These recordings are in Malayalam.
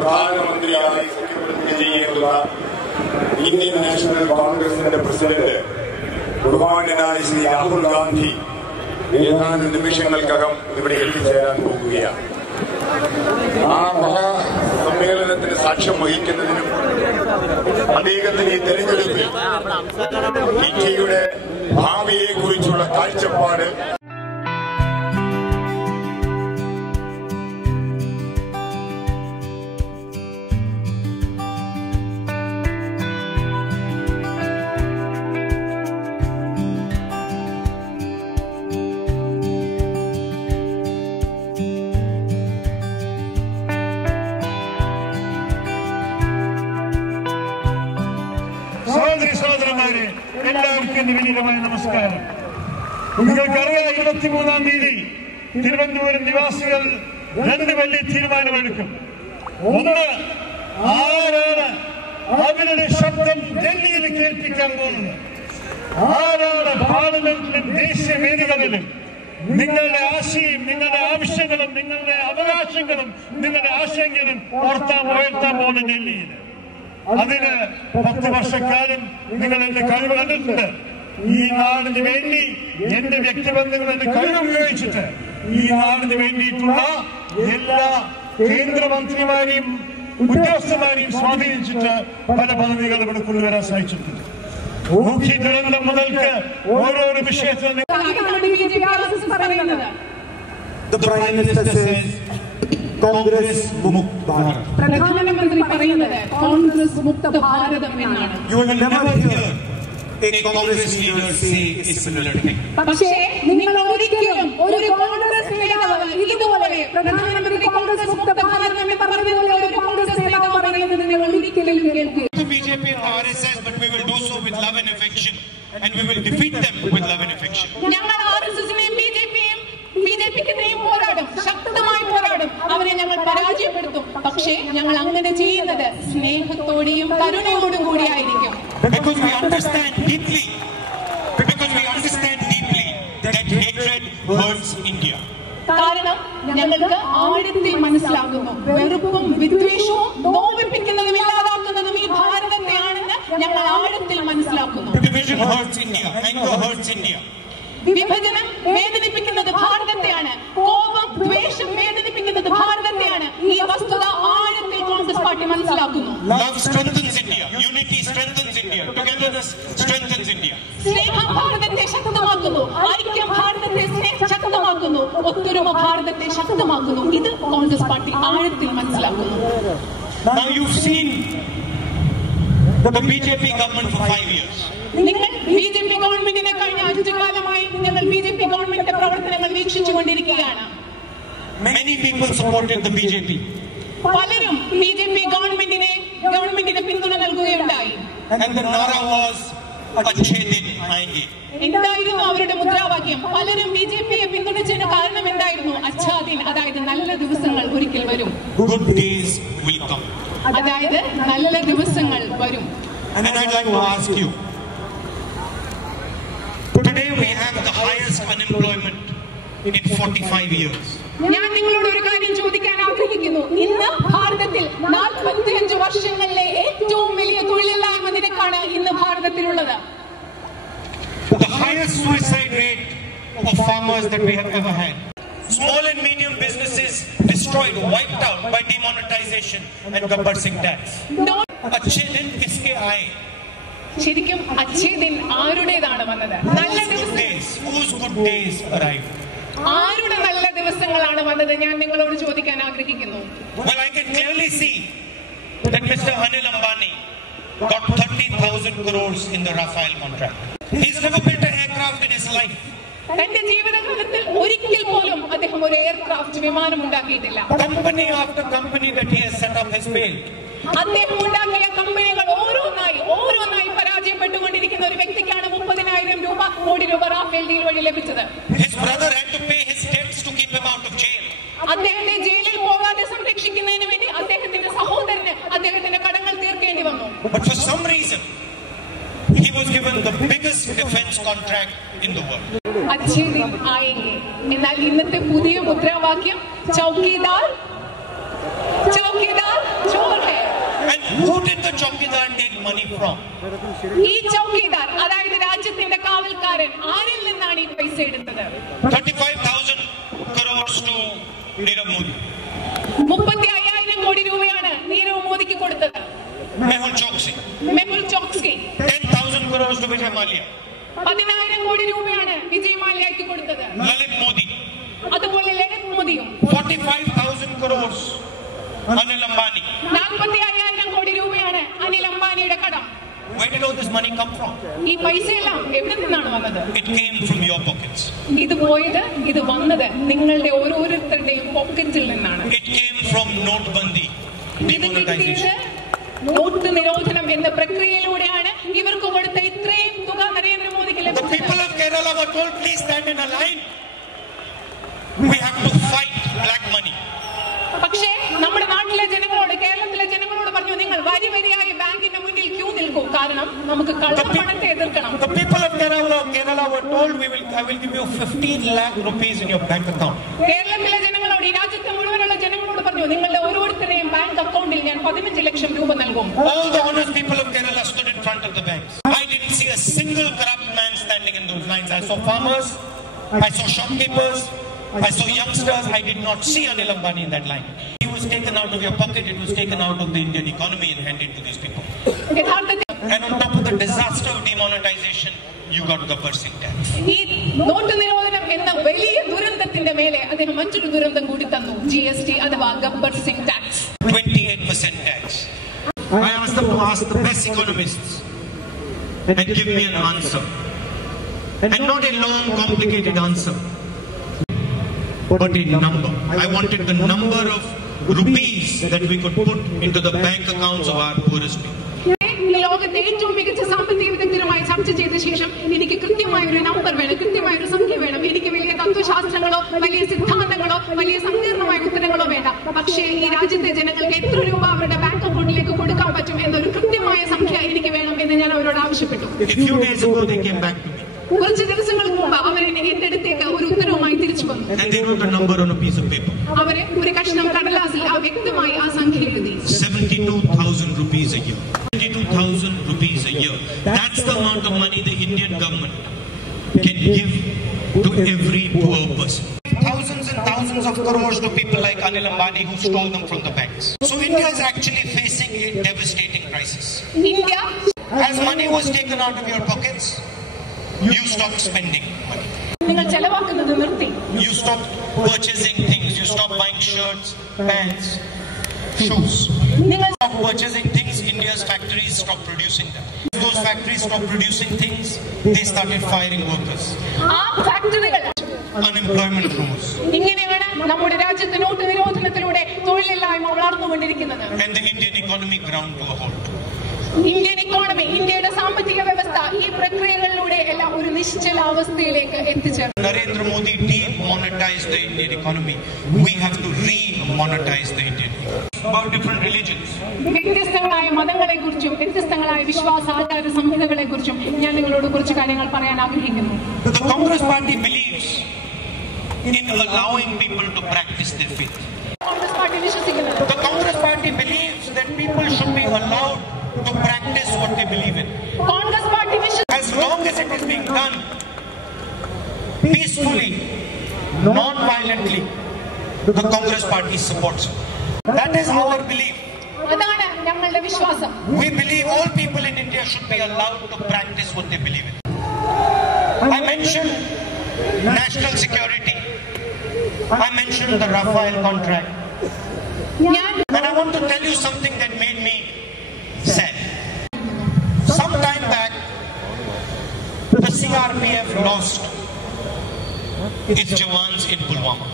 പ്രധാനമന്ത്രിയായി സത്യപ്രതിജ്ഞ ചെയ്യേണ്ടുന്ന ഇന്ത്യൻ നാഷണൽ കോൺഗ്രസിന്റെ പ്രസിഡന്റ് ബഹുമാനായ ശ്രീ രാഹുൽ ഗാന്ധി ഏതാനും നിമിഷങ്ങൾക്കകം ഇവിടെ എത്തിച്ചേരാൻ പോകുകയാണ്. ആ മഹാസമ്മേളനത്തിന് സാക്ഷ്യം വഹിക്കുന്നതിനും അദ്ദേഹത്തിന് ഈ തെരഞ്ഞെടുപ്പിൽ ഇന്ത്യയുടെ ഭാവിയെ കുറിച്ചുള്ള കാഴ്ചപ്പാട് എല്ലാവർക്കും നമസ്കാരം. നിങ്ങൾക്കറിയാം ഇരുപത്തിമൂന്നാം തീയതി തിരുവനന്തപുരം നിവാസികൾ രണ്ട് വലിയ തീരുമാനമെടുക്കും. ഒന്ന് ആരാണ് അവരുടെ ശബ്ദം ഡൽഹിയിൽ കേൾപ്പിക്കാൻ പോകുന്നത്? ആരാണ് പാർലമെന്റിലും ദേശീയ വേദികളിലും? നിങ്ങളുടെ ആശയും നിങ്ങളുടെ ആവശ്യങ്ങളും നിങ്ങളുടെ അവകാശങ്ങളും നിങ്ങളുടെ ആശയങ്ങളും ഉയർത്താൻ ഉയർത്താൻ പോകുന്ന ഡൽഹിയിൽ. അതിന് പത്ത് വർഷക്കാലം നിങ്ങൾ എന്റെ കഴിവ് കണ്ടിട്ടുണ്ട്. ഈ നാടിന് വേണ്ടി എന്റെ വ്യക്തിബന്ധങ്ങളുടെ കഴിവ് ഉപയോഗിച്ചിട്ട് ഈ നാടിന് വേണ്ടിയിട്ടുള്ള എല്ലാ കേന്ദ്രമന്ത്രിമാരെയും ഉദ്യോഗസ്ഥന്മാരെയും സ്വാധീനിച്ചിട്ട് പല പദ്ധതികളും ഇവിടെ കൊണ്ടുവരാൻ സാധിച്ചിട്ടുണ്ട് മുഖ്യ ദുരന്തം മുതൽക്ക് ഓരോരോ വിഷയത്തിൽ കോൺഗ്രസ്. പ്രധാനമന്ത്രി പറയുന്നത് കോൺഗ്രസ് മുക്ത ഭാരതം എന്നാണ് പക്ഷേ നിങ്ങൾ ഒരിക്കലും ഒരു കോൺഗ്രസ് നേതാവ് ഇതുപോലെ പ്രധാനമന്ത്രി കോൺഗ്രസ് മുക്ത ഭാരതം എന്ന് പറഞ്ഞതുപോലെ ഒരു കോൺഗ്രസ് നേതാവ് പറയുന്നത് നിങ്ങൾ ഒരിക്കലും കേൾക്കുക to BJP and RSS, but we will do so with love and affection, and we will defeat them with love and affection. ഞങ്ങൾ പോരാടും. ശക്തമായി പോരാടും. അവരെ ഞങ്ങൾ പരാജയപ്പെടുത്തും. പക്ഷേ ഞങ്ങൾ അങ്ങനെ ചെയ്യുന്നത് സ്നേഹത്തോടെയും കരുണയോടും കൂടിയായിരിക്കും. Because we understand deeply, because we understand deeply that hatred India കാരണം ഞങ്ങൾക്ക് ആഴത്തിൽ മനസ്സിലാകുന്നു. വെറുപ്പും വിദ്വേഷവും നോവിപ്പിക്കുന്നതും ഇല്ലാതാക്കുന്നതും ഈ ഭാരതത്തെയാണെന്ന് ഞങ്ങൾ ആഴത്തിൽ മനസ്സിലാക്കുന്നു. വിഭജനം വേദനിപ്പിക്കുന്നത് ഭാരതത്തെയാണ് India. സ്നേഹം ഭാരതത്തെ ശക്തമാക്കുന്നു ഐക്യം ഭാരതത്തെ ശക്തമാക്കുന്നു. ഒത്തൊരുമ ഭാരതത്തെ ശക്തമാക്കുന്നു. ഇത് കോൺഗ്രസ് പാർട്ടി ആഴത്തിൽ മനസ്സിലാക്കുന്നു. Now you've seen the BJP government for five years. നിങ്ങൾ ബി ജെ പി ഗവൺമെന്റിനെ കഴിഞ്ഞ അഞ്ചു കാലമായി നിങ്ങൾ ബി ജെ പി ഗവൺമെന്റിന്റെ പ്രവർത്തനങ്ങൾ വീക്ഷിച്ചുകൊണ്ടിരിക്കുകയാണ്. Many people supported the BJP. പലരും ബി ജെ പി ഗവൺമെന്റിനെ ഗവൺമെന്റിന് പിന്തുണ നൽകുകയുണ്ടായി. എന്തായിരുന്നു അവരുടെ മുദ്രാവാക്യം പലരും ബി ജെ പിയെ പിന്തുണച്ചതിന് കാരണം എന്തായിരുന്നു അച്ഛാദിൻ അതായത് നല്ല ദിവസങ്ങൾ ഒരിക്കൽ വരും. അതായത് നല്ല ദിവസങ്ങൾ വരും And then I'd like to ask you. Today we have the highest unemployment in 45 years. ഞാൻ നിങ്ങളോട് ഒരു കാര്യം ചോദിക്കാൻ ആഗ്രഹിക്കുന്നു ഇന്ന് ഭാരതത്തിൽ നാൽപ്പത്തിയഞ്ച് വർഷങ്ങളിലെ ഏറ്റവും വലിയ തൊഴിലില്ലായ്മ നിരക്കാണ് ഇന്ന് ഭാരതത്തിലുള്ളത് The highest suicide rate of farmers that we have ever had. Small and medium businesses destroyed, wiped out by demonetization and Gabbar Singh tax. No- अच्छे दिन किसके आए? ശരിക്കും അച്ഛേദിൻ ആരുടേതാണ് വന്നത് നല്ല Whose good ദിവസം ആണ് വന്നത് ഞാൻ നിങ്ങളോട് ചോദിക്കാൻ ആഗ്രഹിക്കുന്നു. തന്റെ ജീവിതകാലത്തിൽ ഒരിക്കൽ പോലും അദ്ദേഹം ഒരു എയർക്രാഫ്റ്റ് വിമാനം ഉണ്ടാക്കിയിട്ടില്ല. അദ്ദേഹം ഉണ്ടാക്കിയ കമ്പനികൾ ഓരോന്നായി ഓരോന്നായി പരാജയപ്പെട്ടുകൊണ്ടിരിക്കുന്ന ഒരു വ്യക്തിക്ക് മുപ്പതിനായിരം രൂപ കോടി രൂപ റാഫേൽ ഡീൽ വഴി ലഭിച്ചത് His brother had to pay his debts to keep him out of jail. അദ്ദേഹത്തെ ജയിലിൽ പോകാതെ സംരക്ഷിക്കുന്നതിന് വേണ്ടി അദ്ദേഹത്തിന്റെ സഹോദരന് അദ്ദേഹത്തിന്റെ കടങ്ങൾ തീർക്കേണ്ടി വന്നു But for some reason, he was given the biggest defense contract in the world. അച്ഛേദിൻ ആയെങ്കിൽ എന്നാൽ ഇന്നത്തെ പുതിയ മുദ്രാവാക്യം ചൗക്കിദാർ ചൗക്കിദാർ चोर है And who did the chowkidar take money from? ഈ ചൗക്കിദാർ അതായത് രാജ്യത്തിന്റെ കാവൽക്കാരൻ ആരിൽ നിന്നാണ് ഈ പൈസ എടുത്തത് 35,000 crores to Nirav Modi. മുപ്പത്തി അയ്യായിരം കോടി രൂപയാണ് നീരവ് മോദിക്ക് കൊടുത്തത് Mehul Choksi. Mehul Choksi 10,000 crores to Vijay Mallya. പതിനായിരം കോടി രൂപയാണ് വിജയ് മാല്യയ്ക്ക് കൊടുത്തത് Lalit Modi. അതുപോലെ ലളിത് മോദിയും 45,000 crores. Anil Ambani. നാൽപ്പത്തി Where did all this money come from? ഈ പൈസയെല്ലാം എവിടെ നിന്നാണ് വന്നത് It came from your pockets. ഇത് പോയത് ഇത് വന്നത് നിങ്ങളുടെ ഓരോരുത്തരുടെയും പോക്കറ്റിൽ നിന്നാണ് It came from note bandi, ഇത് കിട്ടിയത് demonetization. നോട്ട് നിരോധനം എന്ന പ്രക്രിയയിലൂടെയാണ് ഇവർക്ക് കൊടുത്ത ഇത്രയും തുക നരേന്ദ്രമോദിക്ക് The people ലഭിച്ചത് of Kerala were told, please stand in a line. മുന്നിൽ ക്യൂ നിൽക്കൂ കാരണം നമുക്ക് കള്ളപ്പണത്തെ എതിർക്കണം The people of Kerala, Kerala were told, we will, I will give you 15 lakh rupees in your bank account. കേരളത്തിലെ ജനങ്ങളോട് ഈ രാജ്യത്തെ മുഴുവനുള്ള ജനങ്ങളോട് പറഞ്ഞു നിങ്ങളുടെ ഓരോരുത്തരെയും ബാങ്ക് അക്കൗണ്ടിൽ ഞാൻ പതിനഞ്ച് ലക്ഷം രൂപ നൽകും All the honest people of Kerala stood in front of the banks. I didn't see a single corrupt man standing in those lines. I saw farmers, I saw shopkeepers, I saw youngsters. I did not see Anil Ambani in that line. It was taken out of your pocket, it was taken out of the Indian economy and handed to these people. യഥാർത്ഥത്തിൽ And on top of the disaster of demonetization, you got Gabbar Singh tax. ഈ നോട്ട് നിരോധനം എന്ന വലിയ ദുരന്തത്തിന്റെ മേലെ അദ്ദേഹം മറ്റൊരു ദുരന്തം കൂടി തന്നു ജി എസ് ടി അഥവാ Gabbar Singh tax 28% tax. I asked them to ask the best economists and give me an answer. And not a long, complicated answer, but a number. I wanted the number of rupees that we could put into the bank accounts of our poorest people. ലോകത്തെ ഏറ്റവും മികച്ച സാമ്പത്തിക വിദഗ്ധരുമായി ചർച്ച ചെയ്ത ശേഷം എനിക്ക് കൃത്യമായ ഒരു നമ്പർ വേണം കൃത്യമായ ഒരു സംഖ്യ വേണം. എനിക്ക് വലിയ തത്വശാസ്ത്രങ്ങളോ വലിയ സിദ്ധാന്തങ്ങളോ വലിയ സങ്കീർണമായ ഉത്തരങ്ങളോ വേണ്ട. പക്ഷേ ഈ രാജ്യത്തെ ജനങ്ങൾക്ക് എത്ര രൂപ അവരുടെ ബാങ്ക് അക്കൗണ്ടിലേക്ക് കൊടുക്കാൻ പറ്റും എന്നൊരു കൃത്യമായ സംഖ്യ എനിക്ക് വേണം എന്ന് ഞാൻ അവരോട് ആവശ്യപ്പെട്ടു. A few days ago, they came back to me. കുറച്ച് ദിവസങ്ങൾക്ക് മുമ്പ് അവർ എന്റെ and they wrote a number on a piece of paper. Seventy-two thousand rupees a year. Seventy-two thousand rupees a year. That's the amount of money the Indian government can give to every poor person. Thousands and thousands of crores to people like Anil Ambani who stole them from the banks. So India is actually facing a devastating crisis. India? As money was taken out of your pockets, you stopped spending money. നിങ്ങൾ ചെലവാക്കുന്നത് നിർത്തി You stopped purchasing things. You stopped buying shirts, pants, shoes. നിങ്ങൾ Stop purchasing things, India's factories stop producing them. Those factories stop producing things, they started firing workers. ആ ഫാക്ടറികൾ Unemployment rose. ഇങ്ങനെയാണ് നമ്മുടെ രാജ്യത്ത് നോട്ട് നിരോധനത്തിലൂടെ തൊഴിലില്ലായ്മ വളർന്നുകൊണ്ടിരിക്കുന്നത് And the Indian economy ground to a halt. Indian economy ഇന്ത്യയുടെ സാമ്പത്തിക വ്യവസ്ഥ ഈ പ്രക്രിയകളിലൂടെ എല്ലാം ഒരു നിശ്ചലാവസ്ഥയിലേക്ക് എത്തിച്ചേർന്നു. Narendra Modi demonetize the Indian economy we have to remonetize the Indian വ്യത്യസ്തങ്ങളായ മതങ്ങളെ കുറിച്ചും വ്യത്യസ്തങ്ങളായ വിശ്വാസ ആചാര സംഹിതകളെ കുറിച്ചും ഞാൻ നിങ്ങളോട് കുറച്ച് കാര്യങ്ങൾ പറയാൻ ആഗ്രഹിക്കുന്നു. Congress party believes in allowing people to practise the faith to practice what they believe in. Congress party. As long as it is being done peacefully, non-violently, the Congress party supports it. That is our belief. We believe all people in India should be allowed to practice what they believe in. I mentioned national security. I mentioned the Rafael contract. And I want to tell you something that made me the CRPF lost its jawans in Pulwama.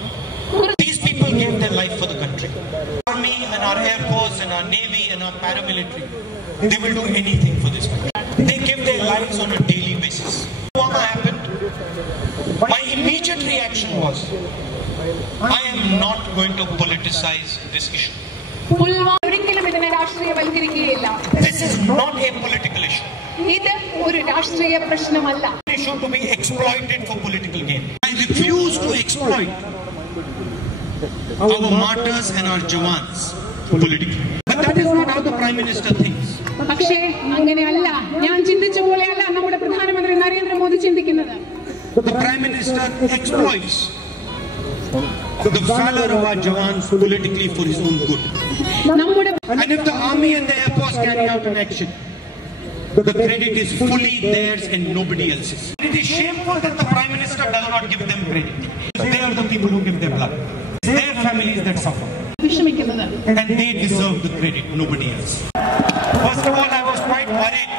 These people gave their life for the country. Army and our Air Force and our Navy and our paramilitary, they will do anything for this country. They give their lives on a daily basis. Pulwama happened. My immediate reaction was, I am not going to politicize this issue. Pulwama ഒരിക്കലും ഇതിനെ രാഷ്ട്രീയവൽക്കരിക്കുകയില്ല This is not a political issue. ഇത് ഒരു രാഷ്ട്രീയ പ്രശ്നമല്ല An issue to be exploited for political gain. I refuse to exploit our martyrs and our jawans politically. But that that is not how the Prime Minister thinks. പക്ഷേ അങ്ങനെയല്ല ഞാൻ ചിന്തിച്ച പോലെയല്ല നമ്മുടെ പ്രധാനമന്ത്രി നരേന്ദ്രമോദി ചിന്തിക്കുന്നത് The Prime Minister exploits the valor of our Jawans politically for his own good. നമ്മുടെ And if the army and the air force carry out an action, the credit is fully theirs and nobody else's. It is shameful that the Prime Minister does not give them credit. They are the people who give their blood. It's their families that suffer. വിഷമിക്കുന്നത് And they deserve the credit, nobody else. First of all, I was quite worried.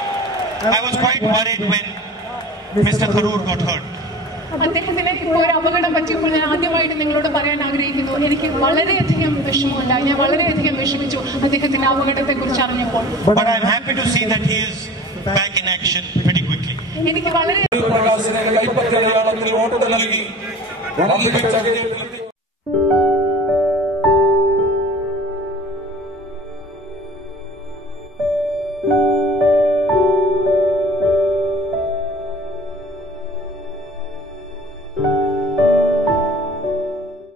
I was quite worried when Mr. Tharoor got hurt. അദ്ദേഹത്തിന് ഇപ്പോൾ ഒരു അപകടം പറ്റിയപ്പോൾ ഞാൻ ആദ്യമായിട്ട് നിങ്ങളോട് പറയാൻ ആഗ്രഹിക്കുന്നു എനിക്ക് വളരെയധികം വിഷമമുണ്ടായി ഞാൻ വളരെയധികം വിഷമിച്ചു അദ്ദേഹത്തിന്റെ അപകടത്തെ കുറിച്ച് അറിഞ്ഞപ്പോൾ Back in action pretty quickly. എനിക്ക് വളരെ പ്രകാശിനെ കൈപ്പറ്റടയാളത്തിൽ വോട്ട് നൽകി വർദ്ധിപ്പിച്ച വിജയത്തിൽ